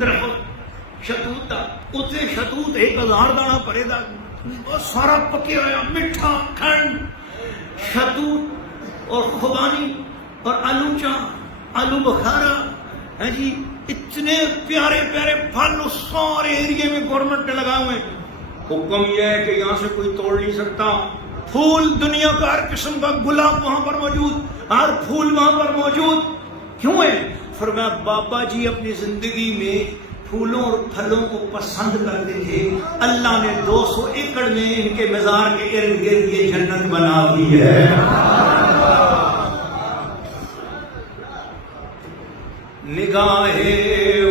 درخت شتوت دا اتنے شتوت 1000 دانا پڑے دا اور سارا پکیا ہوا میٹھا کھنڈ شتوت اور خوبانی اور آلوچا آلو بخارا ہے جی، اتنے پیارے پیارے پھل اس سارے ایریے میں گورنمنٹ نے لگا ہوئے. حکم یہ ہے کہ یہاں سے کوئی توڑ نہیں سکتا. پھول دنیا کا ہر قسم کا گلاب وہاں پر موجود، ہر پھول وہاں پر موجود. کیوں ہے؟ فرمایا بابا جی اپنی زندگی میں پھولوں اور پھلوں کو پسند کرتے تھے. اللہ نے 200 ایکڑ میں ان کے مزار کے ارد گرد یہ جنت بنا دی ہے. نگاہ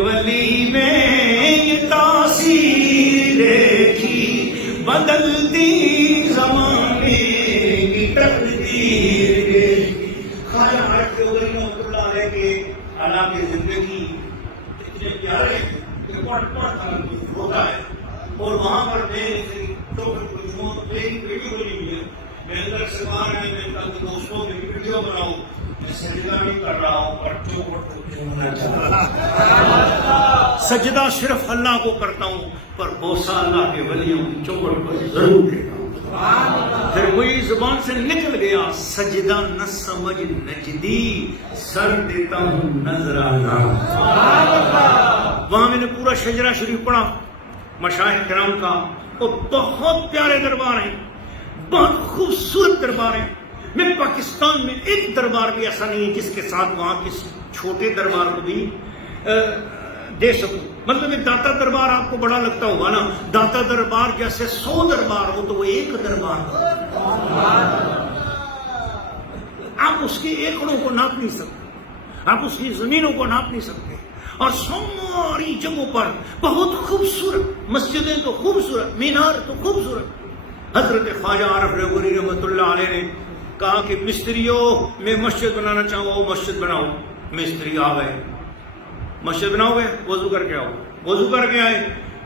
ولی میں یہ تاثیر دیکھی، بدلتی زمانے کی تقدیر دیکھی. خواجہ حاج چودھری رحمۃ اللہ علیہ کے حالانکہ زندگی اتنے پیارے کہ پڑھ ہوتا ہے. اور وہاں پر میری بیٹی بولی ہوئی ہے، میں اندر سے باہر آئے، میں کہا کہ دوستوں کی ویڈیو بناؤ، میں سجدہ نہیں کر رہا ہوں پر سجدہ صرف اللہ کو کرتا ہوں، پر بوسہ اللہ کے ولیوں کی چوکٹ پر ضرور دیتا ہوں. پھر وہی زبان سے نکل گیا، سجدہ نہ سمجھ نجدی، سر دیتا ہوں نذرانہ. وہاں میں نے پورا شجرہ شریف پڑھا مشائخ کرام کا، اور بہت پیارے دربار ہیں، بہت خوبصورت دربار ہیں. میں پاکستان میں ایک دربار بھی ایسا نہیں ہے جس کے ساتھ وہاں کسی چھوٹے دربار کو بھی دے سکوں. مطلب داتا دربار آپ کو بڑا لگتا ہوگا نا، داتا دربار جیسے 100 دربار ہو تو وہ ایک دربار ہو. آپ اس کے ایکڑوں کو ناپ نہیں سکتے، آپ اس کی زمینوں کو ناپ نہیں سکتے. اور ساری جگہوں پر بہت خوبصورت مسجدیں تو خوبصورت، مینار تو خوبصورت. حضرت خواجہ عارف رغوی رحمۃ اللہ علیہ نے کہا کہ مستریوں میں مسجد بنانا چاہوں، وہ مسجد بناؤ. مستری آ گئے، مسجد بناؤ گے، وضو کر کے آؤ. وضو کر کے آئے،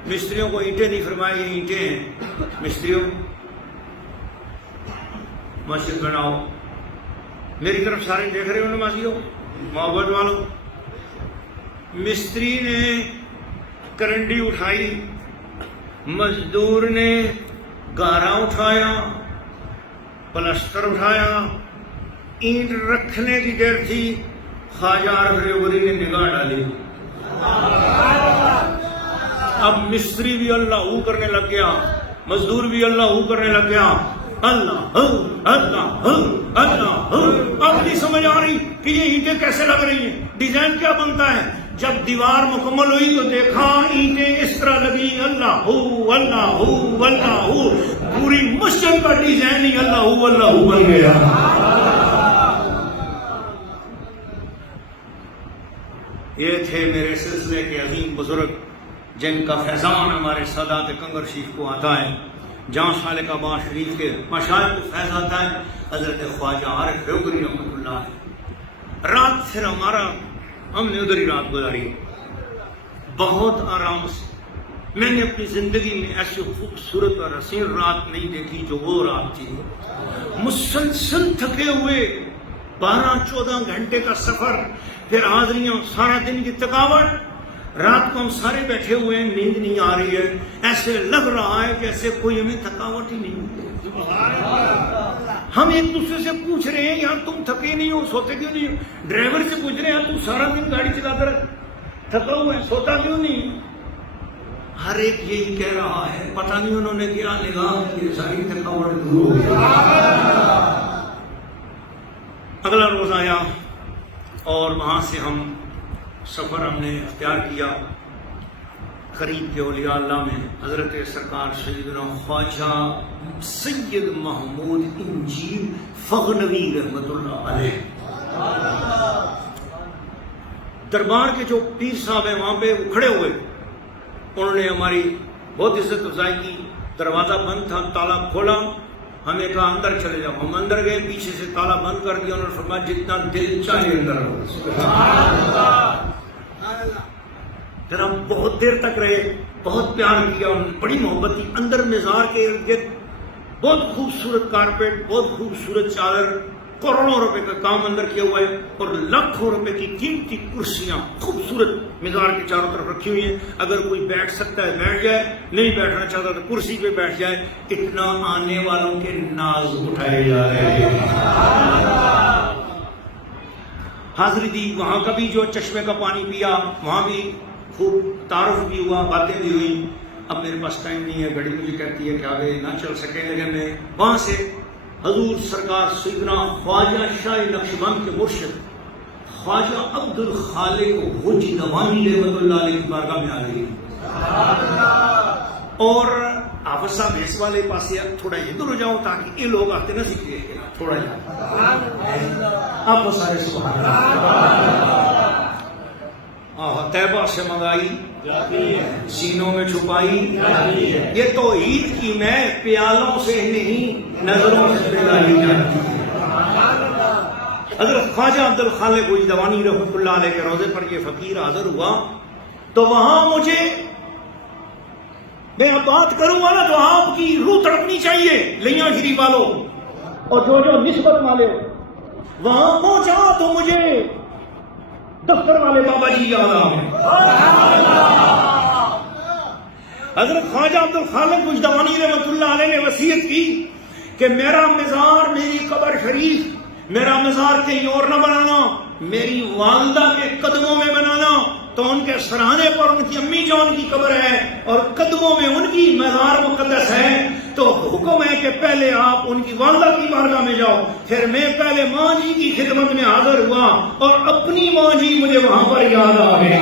مستریوں کو اینٹیں نہیں فرمائی، یہ اینٹیں ہیں. مستریوں مسجد بناؤ. میری طرف سارے دیکھ رہے ہو نمازیوں، محبت والوں. مستری نے کرنڈی اٹھائی، مزدور نے گارا اٹھایا، پلستر اٹھایا، اینٹ رکھنے کی دیر تھی، خواجہ عارف رغوی نے نگاہ ڈالی. اب مستری بھی اللہ کرنے لگ گیا، مزدور بھی اللہ کرنے لگ گیا. اللہ اللہ اللہ. اب نہیں سمجھ آ رہی کہ یہ اینٹیں کیسے لگ رہی ہیں، ڈیزائن کیا بنتا ہے. جب دیوار مکمل ہوئی تو دیکھا اینٹیں اس طرح لگی، اللہ اللہ اللہ، پوری مسجد کا ڈیزائن ہی اللہ اللہ بن گیا. یہ تھے میرے سلسلے کے عظیم بزرگ جن کا فیضان ہمارے سادات کنگر شریف کو آتا ہے، جہاں سالکہ باغ شریف کے مشائخ کو فیض آتا ہے. حضرت خواجہ عارف رغوی رحمۃ اللہ علیہ. رات پھر ہم نے ادھر ہی رات گزاری، بہت آرام سے. میں نے اپنی زندگی میں ایسی خوبصورت اور حسین رات نہیں دیکھی جو وہ رات تھی. مسلسل تھکے ہوئے 12-14 گھنٹے کا سفر، پھر حاضریاں، سارا دن کی تھکاوٹ. رات کو ہم سارے بیٹھے ہوئے ہیں، نیند نہیں آ رہی ہے، ایسے لگ رہا ہے جیسے کوئی ہمیں تھکاوٹ ہی نہیں ہوتی. ہم ایک دوسرے سے پوچھ رہے ہیں یار تم تھکے نہیں ہو، سوتے کیوں نہیں ہو؟ ڈرائیور سے پوچھ رہے ہیں تو سارا دن گاڑی چلاتا رہے، تھکا ہوا ہے، سوتا کیوں نہیں؟ ہر ایک یہی کہہ رہا ہے، پتہ نہیں انہوں نے کیا نگاہ کی ساری تھکاوٹ دور ہو گئی. اگلا روز آیا اور وہاں سے سفر ہم نے اختیار کیا. قریب کے اولیاء اللہ میں حضرت سرکار سیدنا خواجہ سید محمود انجیل فغنوی رحمۃ اللہ علیہ. دربار کے جو پیر صاحب ہیں وہاں پہ وہ کھڑے ہوئے، انہوں نے ہماری بہت عزت افزائی کی. دروازہ بند تھا، تالا کھولا، ہمیں کہا اندر چلے جاؤ. ہم اندر گئے، پیچھے سے تالا بند کر دیا. انہوں نے فرمایا جتنا دل چاہیے اندر رہو. پھر ہم بہت دیر تک رہے، بہت پیار کیا، بڑی محبت کی. اندر مزار کے ارد گرد بہت خوبصورت کارپیٹ، بہت خوبصورت چادر، کروڑوں روپے کا کام اندر کیا ہوا ہے، اور لاکھوں روپے کی قیمتی کرسیاں خوبصورت مزار کے چاروں طرف رکھی ہوئی ہیں، اگر کوئی بیٹھ سکتا ہے بیٹھ جائے، نہیں بیٹھنا چاہتا تو کرسی پہ بیٹھ جائے. اتنا آنے والوں کے ناز اٹھائے جا رہے ہیں. حاضری دی، وہاں کا بھی جو چشمے کا پانی پیا، وہاں بھی خوب تعارف بھی ہوا، باتیں بھی ہوئی. اب میرے پاس ٹائم نہیں ہے، گھڑی مجھے کہتی ہے کہ آگے نہ چل سکے، لیکن میں وہاں سے حضور سرکار سیدنا خواجہ شاہ نقشبند کے مرشد خواجہ عبد الخالق حج دوانی رحمۃ اللہ علیہ کی بارگاہ میں آ گئی. اور آفت صاحب اس والے پاس تھوڑا ادھر ہو جاؤ تاکہ یہ لوگ آتے نہ سیکھے تھوڑا آپ سارے سبحان اللہ. طیبہ سے منگائی سینوں میں چھپائی، یہ تو عید کی میں پیالوں سے نہیں نظروں سے پلائی جاتی ہے. حضرت خواجہ عبد الخالق حج دوانی رحمۃ اللہ علیہ کے روزے پر یہ فقیر حاضر ہوا تو وہاں مجھے، میں اب بات کروں گا نا تو آپ کی روح تڑپنی چاہیے لیاں شریف والوں اور جو نسبت والے. وہاں پہنچا تو مجھے دفتر والے بابا جی یاد آ گئے. حضرت خواجہ عبد الخالق حج دوانی رحمۃ اللہ علیہ نے وصیت کی کہ میرا مزار، میری قبر شریف، میرا مزار کہیں اور نہ بنانا، میری والدہ کے قدموں میں بنانا. تو ان کے سرانے پر ان کی امی جان کی قبر ہے اور قدموں میں ان کی مزار مقدس ہے. تو حکم ہے کہ پہلے آپ ان کی والدہ کی بارگاہ میں جاؤ. پھر میں پہلے ماں جی کی خدمت میں حاضر ہوا اور اپنی ماں جی مجھے وہاں پر یاد آ گئی.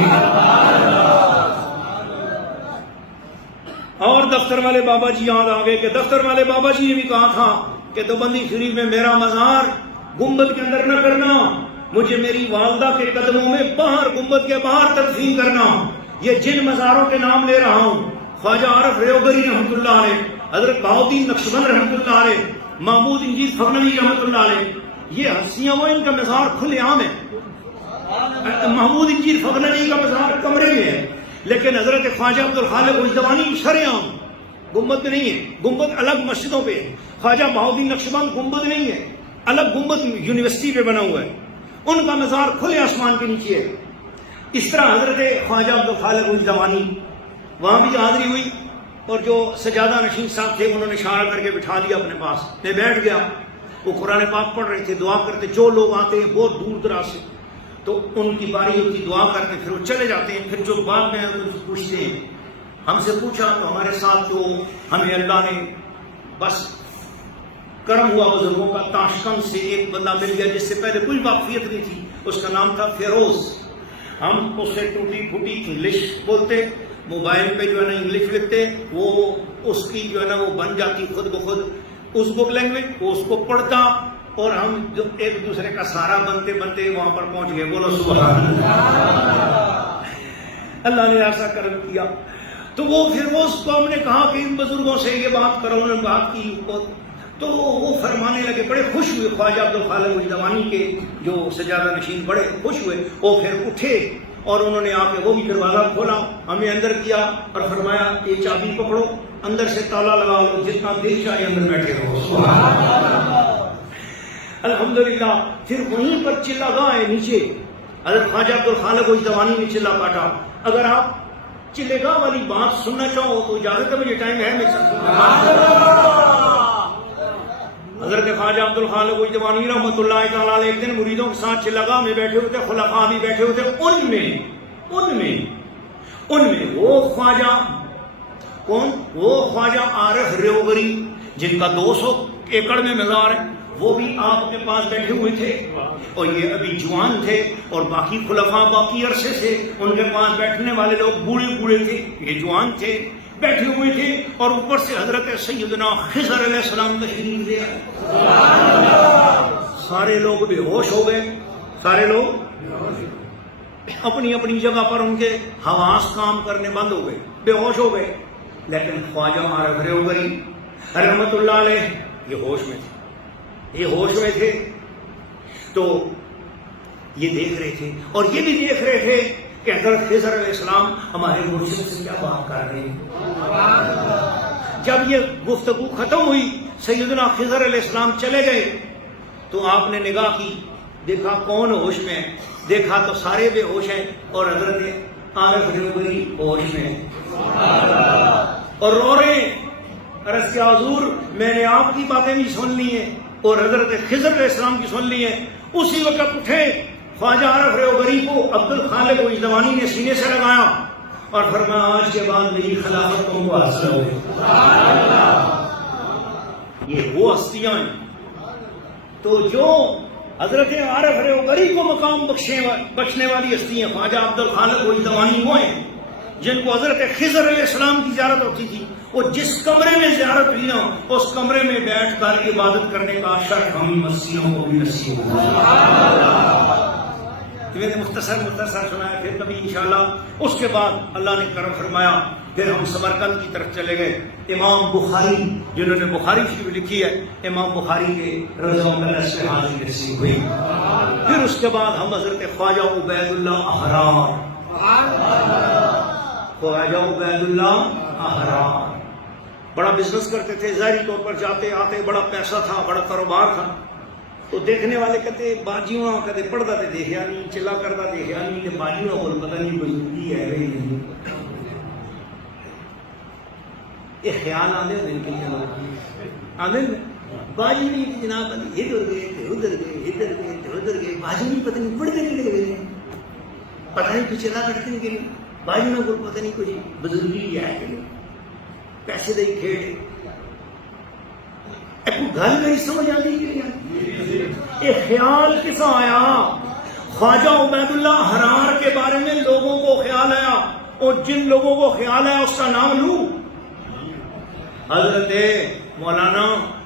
اور دفتر والے بابا جی یاد آ گئے کہ دفتر والے بابا جی نے بھی کہا تھا کہ دیوبندی شریف میں میرا مزار گنبد کے اندر نہ کرنا، مجھے میری والدہ کے قدموں میں باہر گنبد کے باہر تدفین کرنا. یہ جن مزاروں کے نام لے رہا ہوں، خواجہ عارف ریوگری رحمۃ اللہ علیہ، حضرت بہاؤالدین نقشبند رحمۃ اللہ علیہ، محمود انجیل فغنوی رحمۃ اللہ علیہ، یہ ہستیاں وہ ان کا مزار کھلے عام ہے. محمود انجیل فغنوی کا مزار کمرے میں ہے، لیکن حضرت خواجہ عبد الخالق حج دوانی شرع عام گنبد میں نہیں ہے. گنبد الگ مسجدوں پہ ہے. خواجہ بہاؤالدین نقشبند گنبد نہیں ہے، الگ گنبد یونیورسٹی پہ بنا ہوا ہے، ان کا مزار کھلے آسمان کے نیچے ہے. اس طرح حضرت خواجہ عبد الخالق حج دوانی، وہاں بھی حاضری ہوئی اور جو سجادہ نشین صاحب تھے انہوں نے اشارہ کر کے بٹھا لیا اپنے پاس. میں بیٹھ گیا، وہ قرآن پاک پڑھ رہے تھے، دعا کرتے. جو لوگ آتے ہیں بہت دور دراز سے تو ان کی باری ہوتی، دعا کرتے، پھر وہ چلے جاتے ہیں. پھر جو بعد میں پوچھتے ہیں، ہم سے پوچھا تو ہمارے ساتھ جو ہمیں اللہ نے بس کرم ہوا بزرگوں کا، تاشکند سے ایک بندہ مل گیا جس سے پہلے کوئی واقفیت نہیں تھی. اس کا نام تھا فیروز. ہم اس سے ٹوٹی پھوٹی انگلش بولتے، موبائل پہ جو ہے نا انگلش لکھتے، وہ اس کی جو ہے نا وہ بن جاتی خود بخود ازبک لینگویج. وہ اس کو پڑھتا اور ہم جو ایک دوسرے کا سہارا بنتے بنتے وہاں پر پہنچ گئے. بولو سبحان اللہ. اللہ نے ایسا کرم کیا. تو وہ فیروز کو ہم نے کہا کہ ان بزرگوں سے یہ بات کرو. انہوں نے بات کی تو وہ فرمانے لگے، بڑے خوش ہوئے. خواجہ عبد الخالق حج دوانی کے جو سجادہ نشین بڑے خوش ہوئے. وہ پھر اٹھے اور انہوں نے آ کے وہ بھی دروازہ کھولا، ہمیں اندر کیا اور فرمایا یہ چابی پکڑو، اندر سے تالا لگا لو، جتنا دل چاہے اندر بیٹھے رہو. الحمدللہ. پھر وہیں پر چلا گاہ ہے نیچے، حضرت خواجہ عبد الخالق حج دوانی نے چلا کاٹا. اگر آپ چلے گاہ والی بات سننا چاہو تو اجازت ہے، مجھے ٹائم ہے. حضرت خواجہ عبد الخالق حج دوانی رحمۃ اللہ تعالیٰ علیہ ایک دن مریدوں کے ساتھ چلگاہ میں بیٹھے ہوئے تھے، خلفاء بھی بیٹھے ہوئے تھے. ان میں وہ خواجہ کون؟ وہ خواجہ عارف ریوگری جن کا 200 ایکڑ میں مزار ہے، وہ بھی آپ کے پاس بیٹھے ہوئے تھے. اور یہ ابھی جوان تھے اور باقی خلفاء باقی عرصے سے ان کے پاس بیٹھنے والے لوگ بوڑھے بوڑھے تھے، یہ جوان تھے، بیٹھے ہوئے تھے. اور اوپر سے حضرت سیدنا خضر علیہ السلام تشریف لے آئے. سارے لوگ بے ہوش ہو گئے. سارے لوگ اپنی اپنی جگہ پر ان کے حواس کام کرنے بند ہو گئے، بے ہوش ہو گئے. لیکن خواجہ عارف ریوگری رحمۃ اللہ علیہ یہ ہوش میں تھے، یہ ہوش میں تھے. تو یہ دیکھ رہے تھے اور یہ بھی دیکھ رہے تھے کہ حضرت خضر علیہ السلام ہمارے مرشد سے کیا بات کر رہے ہیں. جب یہ گفتگو ختم ہوئی، سیدنا خضر علیہ السلام چلے گئے تو آپ نے نگاہ کی، دیکھا کون ہوش میں ہے، دیکھا تو سارے بے ہوش ہیں اور حضرت عارف ریوبری ہوش میں اور رو رہے ہیں، عرض کیا حضور میں نے آپ کی باتیں بھی سن لی ہیں اور حضرت خضر علیہ السلام کی سن لی ہے۔ اسی وقت اٹھے خواجہ عارف ریوبری کو عبد الخالق وجدوانی نے سینے سے لگایا اور فرمایا آج کے بعد میری خلافت تم کو حاصل ہو گئی۔ یہ وہ ہستیاں ہیں تو جو حضرت عارف ریوبری کو مقام بخشنے والی ہستیاں خواجہ عبد الخالق وجدوانی وہ ہیں جن کو حضرت خضر علیہ السلام کی زیارت ہوتی تھی، وہ جس کمرے میں زیارت ہوئی نا اس کمرے میں بیٹھ کر عبادت کرنے کا شرف ہم مسیحوں کو بھی نصیب ہو۔ میں نے مختصر سنایا، پھر کبھی انشاءاللہ اس کے بعد اللہ نے کرم فرمایا پھر ہم سمرقند کی طرف چلے گئے۔ امام بخاری جنہوں نے بخاری شریف لکھی ہے، امام بخاری کے روضہ مقدس سے حاضری نصیب ہوئی۔ پھر اس کے بعد ہم حضرت خواجہ عبید اللہ احرار، خواجہ عبید اللہ احرار بڑا بزنس کرتے تھے، ظاہری طور پر جاتے آتے، بڑا پیسہ تھا، بڑا کاروبار تھا، تو دیکھنے والے کہتے باجیواں کہتے پڑھتا تے دیکھا نہیں، چلا کرتا دیکھا نہیں، تے باجیواں کو پتہ نہیں کوئی زندگی ہے نہیں۔ یہ خیال آنے دن کے لیے آنے باجی نہیں جناب ادھر گئے تھے ادھر گئے، ادھر گئے تھے ادھر گئے، باجی نہیں پتہ نہیں پڑھتے نہیں گئے، پتہ نہیں کچھ چلا کرتے نہیں گئے، باجیوں کو پتہ نہیں کچھ بزرگی ہے کہ پیسے دے کھیڑے گل میری سمجھ آتی کہ نہیں؟ یہ خیال کسا آیا؟ خواجہ عبید اللہ احرار کے بارے میں لوگوں کو خیال آیا، اور جن لوگوں کو خیال آیا اس کا نام لوں، حضرت مولانا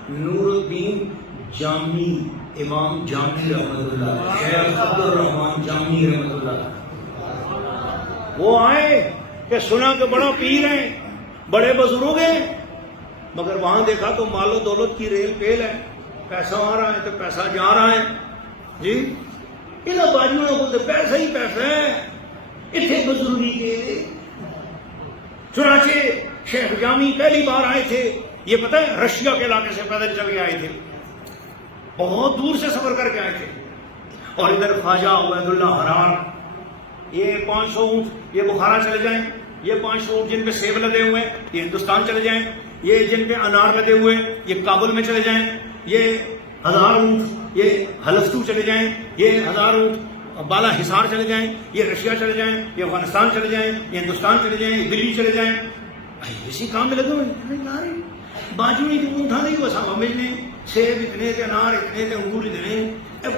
نور الدین جامی، امام جامی رحمۃ اللہ، شیخ عبد الرحمان جامی رحمۃ اللہ۔ وہ آئے کہ سنا کہ بڑا پیر ہیں، بڑے بزرگ ہیں، مگر وہاں دیکھا تو مال و دولت کی ریل پیل ہے، پیسہ آ رہا ہے تو پیسہ جا رہا ہے جی، انہوں باجیوں نے بولتے پیسہ ہی پیسہ ہے، اتنے بزرگی کے۔ چنانچہ شیخ جامی پہلی بار آئے تھے، یہ پتہ ہے رشیا کے علاقے سے پیدل چل کے آئے تھے، بہت دور سے سفر کر کے آئے تھے، اور ادھر خواجہ عبید اللہ احرار، یہ 500 اونٹ یہ بخارا چلے جائیں، یہ 500 اونٹ جن پہ سیب لدے ہوئے ہیں یہ ہندوستان چلے جائیں، یہ جن پہ انار لدے ہوئے یہ کابل میں چلے جائیں، یہ 1000 اونٹ یہ ہلستو چلے جائیں، یہ 1000 اونٹ بالا حصار چلے جائیں، یہ رشیا چلے جائیں، یہ افغانستان چلے جائیں، یہ ہندوستان چلے جائیں، یہ دلی چلے جائیں، اسی کام میں لگے ہوئے باجو نہیں اونٹ آ رہی بس ہم نے سیب اتنے تھے، انار اتنے تھے، انگور اتنے،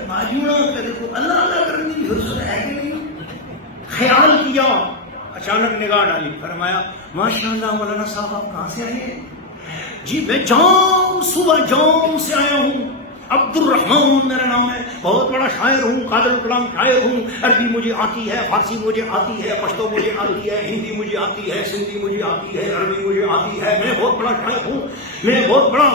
باجو نہ اللہ اللہ کرنے کی ضرورت ہے کہ نہیں؟ خیال کیا، اچانک نگاہ ڈالی، فرمایا ماشاء اللہ مولانا صاحب آپ کہاں سے آئے ہیں؟ جی میں جام صبح جام سے آیا ہوں، عبد الرحمان میرا نام ہے، بہت بڑا شاعر ہوں، قادر الکلام شاعر ہوں، عربی مجھے آتی ہے، فارسی مجھے آتی ہے، پشتو مجھے آتی ہے، ہندی مجھے آتی ہے، سندھی مجھے آتی ہے، عربی مجھے آتی ہے، میں بہت بڑا شاعر ہوں، میں بہت بڑا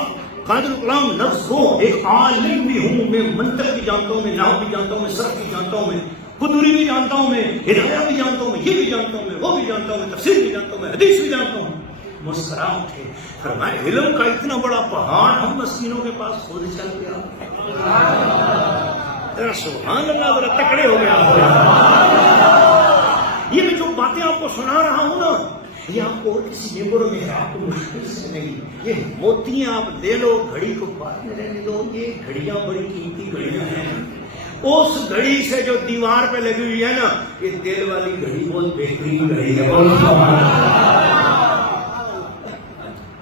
قادر الکلام لفظ کو ایک عالم بھی ہوں، میں منطق بھی جانتا ہوں، میں نحو بھی جانتا ہوں، میں صرف بھی جانتا ہوں، میں قدوری بھی جانتا ہوں، میں ہدایہ بھی جانتا ہوں، میں یہ بھی جانتا ہوں، میں وہ بھی جانتا ہوں، میں تفسیر بھی جانتا ہوں، میں حدیث بھی جانتا ہوں۔ مسکرا اٹھے، فرمایا علم کا اتنا بڑا پہاڑ ہم مسکینوں کے پاس خود چل گیا، سبحان اللہ، ذرا تکڑے ہو گیا۔ یہ میں جو باتیں آپ کو سنا رہا ہوں نا، یہ آپ کو اور کسی نیبر میں ہے، آپ کو مشکل سے نہیں، یہ موتیاں آپ لے لو، گھڑی کو بعد میں رہنے دو، یہ گھڑیاں بڑی قیمتی گھڑیاں ہیں، اس گھڑی سے جو دیوار پہ لگی ہوئی ہے نا، یہ دل والی گھڑی بہت بہترین گھڑی ہے۔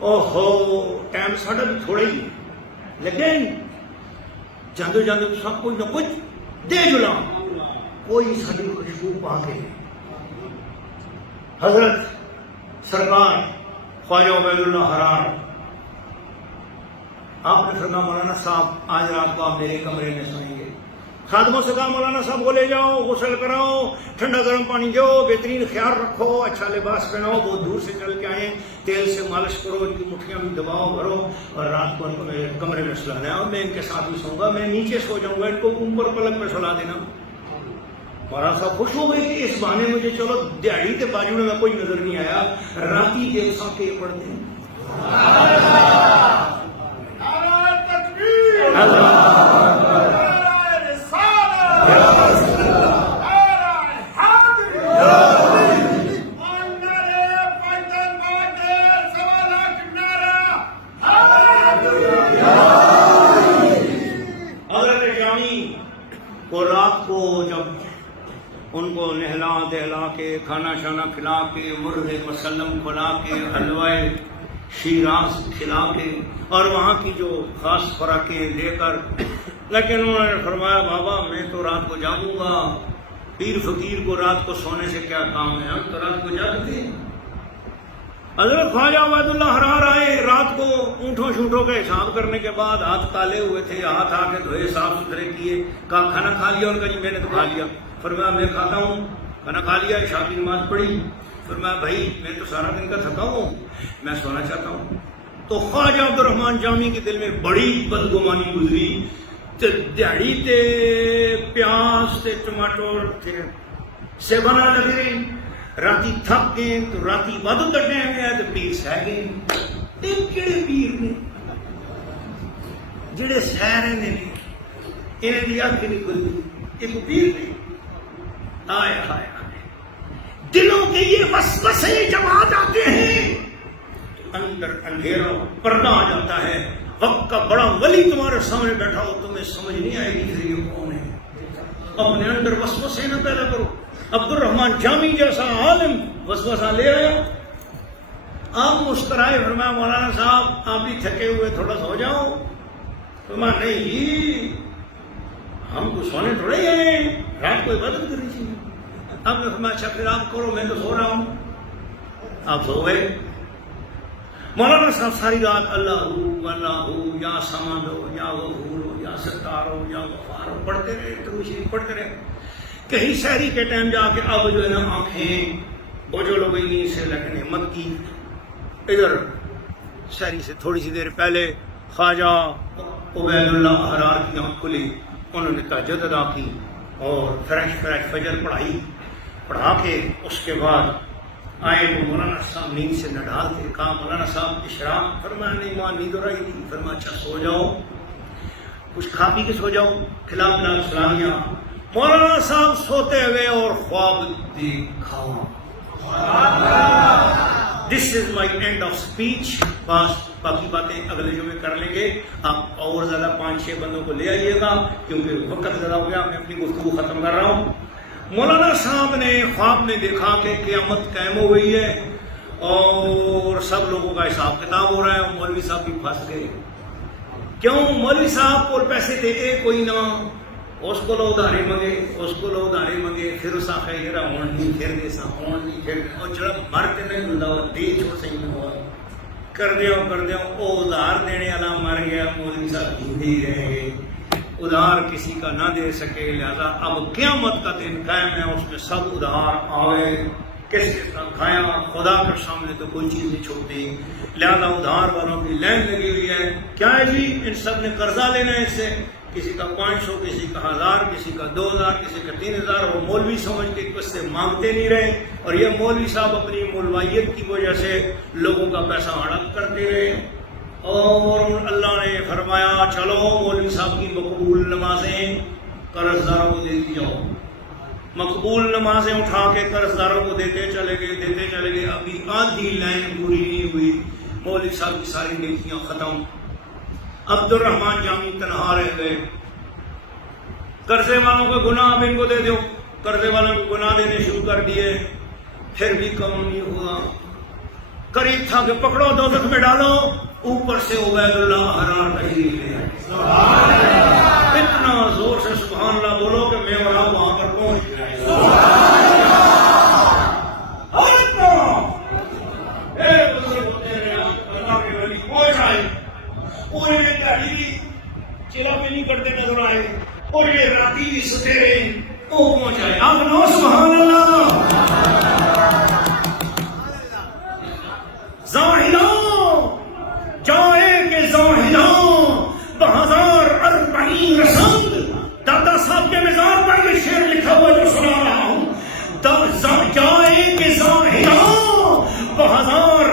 اوہو ٹائم ساڈا بھی تھوڑا ہی، لیکن جاندو جاندو سب کچھ نہ کچھ دے جلا، کوئی ساری خوشبو پا کے حضرت سرکار خواجہ عبید اللہ احرار آپ نے فرمایا مولانا صاحب آج رات کو آپ میرے کمرے میں سوئیں گے۔ خادموں سے کہا مولانا صاحب کو لے جاؤ، غسل کراؤ، ٹھنڈا گرم پانی دو، بہترین خیال رکھو، اچھا لباس پہناؤ، بہت دور سے چل کے آئے، تیل سے مالش کرو، ان کی مٹھیاں بھی دباؤ بھرو، اور رات کو ان کو میرے کمرے میں سلانا ہے، اور میں ان کے ساتھ ہی سوؤں گا، میں نیچے سو جاؤں گا، ان کو اوپر پلنگ پہ سلا دینا۔ مولانا صاحب خوش ہو گئے کہ اس بہانے مجھے چلو دیہڑی کے باجو میں کوئی نظر نہیں آیا، راتی دیوساں کے پڑھتے ہیں۔ کھانا شانا کھلا کے، مرغ مسلم کھلا کے، حلوائے شیراز کھلا کے، اور وہاں کی جو خاص خوراکیں دے کر، لیکن انہوں نے فرمایا بابا میں تو رات کو جاگوں گا، پیر فقیر کو رات کو سونے سے کیا کام ہے، ہم تو رات کو جاگتے ہیں۔ حضرت خواجہ عبید اللہ حرار آئے رات کو اونٹوں شونٹوں کا حساب کرنے کے بعد، ہاتھ کالے ہوئے تھے، ہاتھ آ کے دھوئے، صاف ستھرے کیے، کہا کھانا کھا لیا؟ ان کا جی میں نے تو کھا لیا۔ فرمایا میں کھاتا ہوں، کھانا کھا لیا، عشاء کی نماز پڑھی۔ فرمایا بھائی میں تو سارا دن کا تھکا ہوں، میں سونا چاہتا ہوں۔ تو خواجہ عبد الرحمن جامی کے دل میں بڑی بدگمانی گزری، دیہڑی تے پیاز تے ٹماٹر تے سیبانا لگے رہی، راتی تھک گئے تو راتی ود کٹنے ہوئے تو پیر سہ گئے۔ یہ کہڑے پیر نے جڑے سہ رہے نے، انہیں دی اکھ نہیں کھلتی، یہ پیر نہیں۔ آئے ہائے ہائے، دلوں کے یہ وسوسے جب آ جاتے ہیں تو اندر اندھیرا پردہ آ جاتا ہے۔ وقت کا بڑا ولی تمہارے سامنے بیٹھا ہو، تمہیں سمجھ نہیں آئے گی کہ یہ کون ہے۔ اپنے اندر وسوسے نہ پیدا کرو۔ عبد الرحمن جامی جیسا عالم وسوسہ لے آیا، آپ مسکرائے، فرمایا مولانا صاحب آپ بھی تھکے ہوئے، تھوڑا سو جاؤ۔ فرمایا نہیں جی ہم کو سونے تھوڑے ہیں، رات کو عبادت کرنی چاہیے۔ آپ نے فرمایا اچھا پھر آپ کرو، میں تو سو رہا ہوں۔ آپ سو گئے۔ مولانا صاحب ساری رات اللہ اللہ یا سمد ہو یا غفور ہو یا ستار ہو یا غفار ہو پڑھتے رہے، درود شریف پڑھتے رہے۔ کہیں سحری کے ٹائم جا کے اب جو ہے نا آنکھیں بوجھل ہو گئی نیند سے، لیکن ہمت کی۔ ادھر سحری سے تھوڑی سی دیر پہلے خواجہ عبید اللہ حرار کی آنکھ کھلی، انہوں نے تہجد ادا کی اور فریش فجر پڑھائی، پڑھا کے اس کے بعد آئے تو مولانا صاحب نیند سے نہ ڈالتے، کہا مولانا صاحب اشراق؟ فرمایا نہیں ماں نیند ہو رہی تھی۔ فرمایا اچھا سو جاؤ، کچھ کھا پی کے سو جاؤ، کھلا پلا سلامیاں۔ مولانا صاحب سوتے ہوئے اور خواب دیکھا۔ دس از مائی اینڈ آف اسپیچ۔ باقی باتیں اگلے جمعے کر لیں گے۔ آپ اور زیادہ 5-6 بندوں کو لے آئیے گا کیونکہ وقت زیادہ ہو گیا، میں اپنی گفتگو ختم کر رہا ہوں۔ مولانا صاحب نے خواب میں دیکھا کہ قیامت قائم ہو گئی ہے اور سب لوگوں کا حساب کتاب ہو رہا ہے، اور مولوی صاحب بھی پھنس گئے۔ کیوں؟ مولوی صاحب کو پیسے تھے ایک کوئی نہ، اس کو لو ادھارے منگے، اس کو لو ادھارے منگے، پھر اس آخر یہ رہا ہون نہیں پھر دے سا ہون نہیں پھر دے، اور جڑا مرتے نہیں ہوندا وہ دے چھوڑ صحیح نہ ہوا کر دیو او ادھار دینے والا مر گیا، مولوی صاحب جیندے ہی رہ گئے، ادھار کسی کا نہ دے سکے، لہذا اب قیامت کا دن قائم ہے، اس میں سب ادھار آئے، کس کے ساتھ کھایا، خدا کے سامنے تو کوئی چیز نہیں چھوڑتی، لہذا ادھار والوں کی لائن لگی ہوئی ہے۔ کیا ہے جی؟ ان سب نے قرضہ لینا ہے اس سے، کسی کا 500، کسی کا 1000، کسی کا 2000، کسی کا 3000، وہ مولوی سمجھ کے اس سے مانگتے نہیں رہے، اور یہ مولوی صاحب اپنی مولوائیت کی وجہ سے لوگوں کا پیسہ ہڑپ کرتے رہے، اور اللہ نے فرمایا چلو مولوی صاحب کی مقبول نمازیں قرض داروں کو دے دی جاؤ۔ مقبول نمازیں اٹھا کے قرض داروں کو دیتے چلے گئے، ابھی آدھی لائن پوری نہیں ہوئی، مولوی صاحب کی ساری نیکیاں ختم۔ عبد الرحمن جامی تنہا رہ گئے۔ قرضے والوں کو گناہ اب ان کو دے دو، قرضے والوں کو گناہ دینے شروع کر دیے، پھر بھی کم نہیں ہوا۔ قریب تھا کہ پکڑو دوزخ میں ڈالو، اوپر سے عبید اللہ حرار تشریف لے آئے۔ اتنا زور سے سبحان اللہ بولو کہ میں اور آپ وہاں پر پہنچ گئے۔ پورے میں گاڑی بھی چلا پہ نہیں کرتے نظر آئے، اور یہ راتی بھی سٹیرے وہ پہنچائے۔ آپ نو سبحان اللہ۔ زاہدوں جائے کہ زاہدوں بہزار 40 رسند، دادا صاحب کے مزار پر یہ شعر لکھا ہوا جو سنا رہا ہوں، جائے کہ زاہدوں بہزار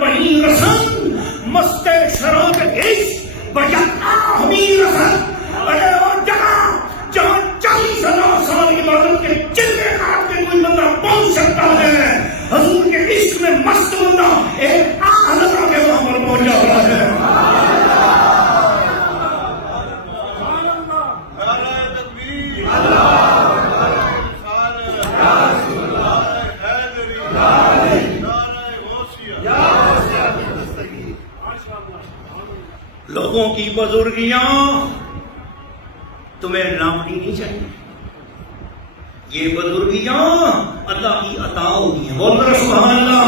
40 رسند، مست شراب عشق بجا ہمیں رسد، ارے اور جگہ جہاں 40,000 سال عبادت کے چلے کاٹ کے کوئی بندہ پہنچ سکتا ہے، حضور کے عشق میں مست بندہ ایک آلہ کے وہاں پر پہنچا ہوا ہے۔ لوگوں کی بزرگیاں تمہیں ناپنی نہیں چاہیے. یہ بزرگیاں اللہ کی عطا ہوئی ہیں. بول کر سبحان اللہ.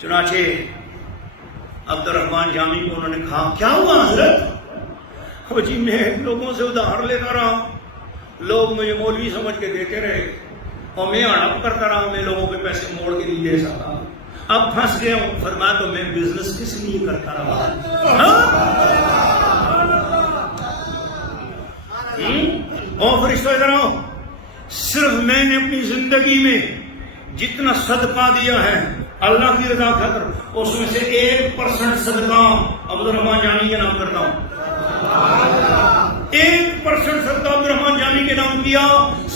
چنانچہ عبد الرحمن جامی کو انہوں نے کہا کیا ہوا حضرت؟ جی میں لوگوں سے ادھار لیتا رہا, لوگ مجھے مولوی سمجھ کے دیتے رہے اور میں ہڑپ کرتا رہا, میں لوگوں کے پیسے موڑ کے نہیں دے سکا, اب پھنس گیا ہوں. فرمایا تو میں بزنس کس لیے کرتا رہا؟ اور فرشتوں ادھر آؤ, صرف میں نے اپنی زندگی میں جتنا صدقہ دیا ہے اللہ کی رضا خاطر, اس میں سے 1% صدقہ عبد الرحمن جانی کے نام کرتا ہوں. 1% صدقہ عبد الرحمن جانی کے نام کیا,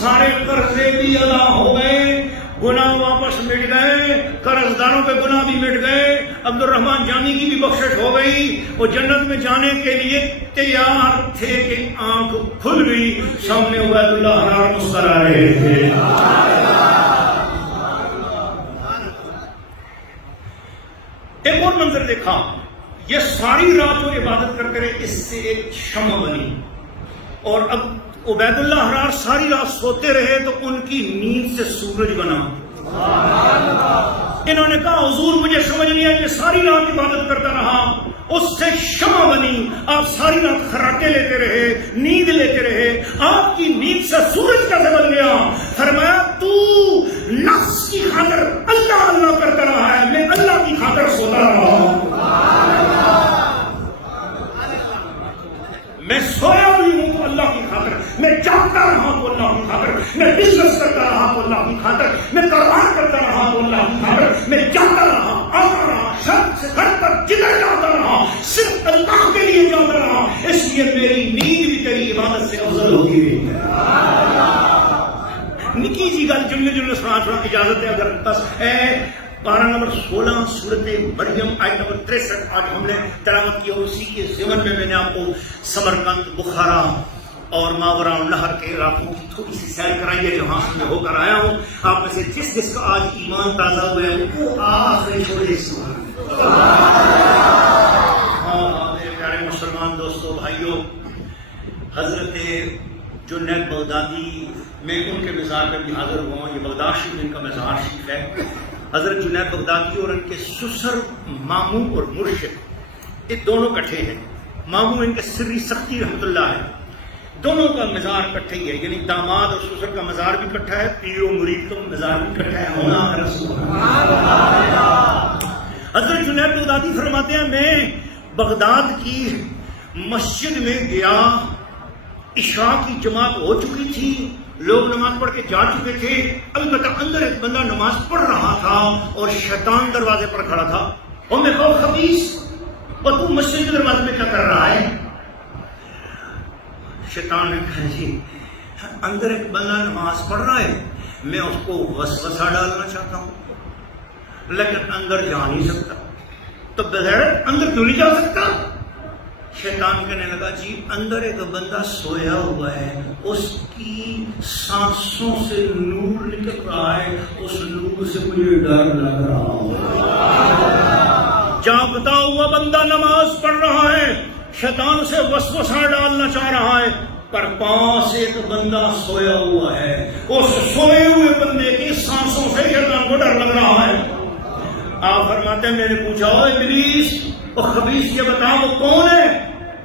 سارے قرضے بھی ادا ہو گئے, گناہ واپس مٹ گئے, قرض داروں کے گناہ بھی مٹ گئے, عبد الرحمن جانی کی بھی بخشش ہو گئی, وہ جنت میں جانے کے لیے تیار تھے کہ آنکھ کھل گئی, سامنے عبید اللہ حرار مسکرا رہے تھے. ایک اور منظر دیکھا, یہ ساری رات جو عبادت کرتے رہے, اس سے ایک شمع بنی, اور اب عبید اللہ حرار ساری رات سوتے رہے تو ان کی نیند سے سورج بنا. انہوں نے کہا حضور مجھے سمجھ نہیں آئی, میں ساری رات عبادت کرتا رہا, اس سے شمع بنی, آپ ساری رات خراٹے لیتے رہے, نیند لیتے رہے, آپ کی نیند سے سورج کیسے بن گیا؟ فرمایا تو نفس کی خاطر اللہ اللہ کرتا رہا ہے, میں اللہ کی خاطر سوتا رہا ہوں. میں سویا بھی ہوں تو اللہ کی خاطر, میں جاگتا رہا تو اللہ کی خاطر, میں بزنس کرتا رہا تو اللہ کی خاطر, میں کاروبار کرتا رہا تو اللہ کی خاطر, میں جاتا رہا, آتا رہا, شہر سے گھر تک جدھر جاتا رہا صرف اللہ کے لیے جاتا رہا, اس لیے میری نیند بھی تیری عبادت سے افضل ہوگی. نکی جی گل جملے سنا چھوڑا, اجازت ہے اگر بس ہے. پارہ نمبر 16 سورت مریم آیت نمبر 63 آج ہم نے تلاوت کی, اور اسی کے ضمن میں نے آپ کو سمرقند, بخارا اور ماورا نہر کے علاقوں کی تھوڑی سی سیر کرائی ہے جہاں سے میں ہو کر آیا ہوں. آپ میں سے جس جس کا آج ایمان تازہ ہوا ہے وہ آخری چھوڑے سبحان. میرے پیارے مسلمان دوستوں بھائیوں, حضرت جنید بغدادی, میں ان کے مزار پہ بھی حاضر ہوا ہوں. یہ بغداد شریف ان کا مزار شریف ہے. حضرت جنید بغدادی اور ان کے سسر ماموں اور مرشد, یہ دونوں کٹھے ہیں. ماموں ان کے سری سختی رحمت اللہ ہے, دونوں کا مزار کٹھا ہی ہے, یعنی داماد اور سسر کا مزار بھی کٹھا ہے, پیر و مرید کا مزار بھی کٹھا ہے. ہونا رسول حضرت جنید بغدادی فرماتے ہیں میں بغداد کی مسجد میں گیا, عشاء کی جماعت ہو چکی تھی, لوگ نماز پڑھ کے جا چکے تھے, البتہ اندر ایک بندہ نماز پڑھ رہا تھا اور شیطان دروازے پر کھڑا تھا. اور میں کہا خبیث, اور تو مسجد کے دروازے میں کیا کر رہا ہے؟ شیطان نے کہا جی اندر ایک بندہ نماز پڑھ رہا ہے, میں اس کو وسوسہ ڈالنا چاہتا ہوں لیکن اندر جا نہیں سکتا. تو بغیر اندر کیوں نہیں جا سکتا؟ شیطان کہنے لگا جی اندر ایک بندہ سویا ہوا ہے, اس کی سانسوں سے نور نکل رہا ہے, اس نور سے مجھے ڈر لگ رہا ہے. جاگتا ہوا بندہ نماز پڑھ رہا ہے, شیطان سے وسوسہ ڈالنا چاہ رہا ہے, پر پاس ایک بندہ سویا ہوا ہے, اس سوئے ہوئے بندے کی سانسوں سے شیطان کو ڈر لگ رہا ہے. آپ فرماتے ہیں میں نے پوچھا اوے ابلیس, وہ خبیث یہ بتا وہ کون ہے؟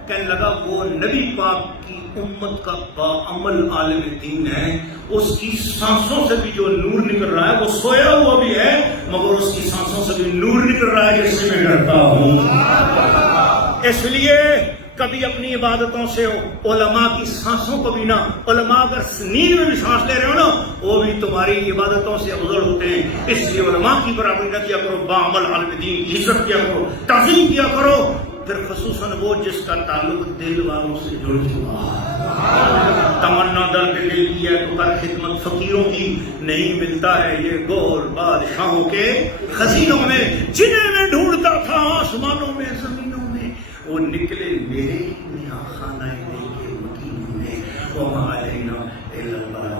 کہنے لگا وہ نبی پاک کی امت کا باعمل عالم دین ہے, اس کی سانسوں سے بھی جو نور نکل رہا ہے, وہ سویا ہوا بھی ہے مگر اس کی سانسوں سے بھی نور نکل رہا ہے جس سے میں ڈرتا ہوں. اس لیے کبھی اپنی عبادتوں سے علماء کی سانسوں کو بھی نہ, علماء اگر نیند میں بھی سانس لے رہے ہو نا وہ بھی تمہاری عبادتوں سے افضل ہوتے ہیں. اس لیے علماء کی برابری نہ کیا کرو, باعمل عالم دین کی عزت کیا کرو, تعظیم کیا کرو, پھر خصوصاً وہ جس کا تعلق دل والوں سے جڑ چکا. تمنا درد دل کی ہے تو کر خدمت فقیروں کی, نہیں ملتا ہے یہ گول بادشاہوں کے خزینوں میں, جنہیں میں ڈھونڈتا تھا آسمانوں میں زمینوں میں, وہ نکلے میرے میاں خانہ دل کے مکینوں میں. وما علینا الا البلاغ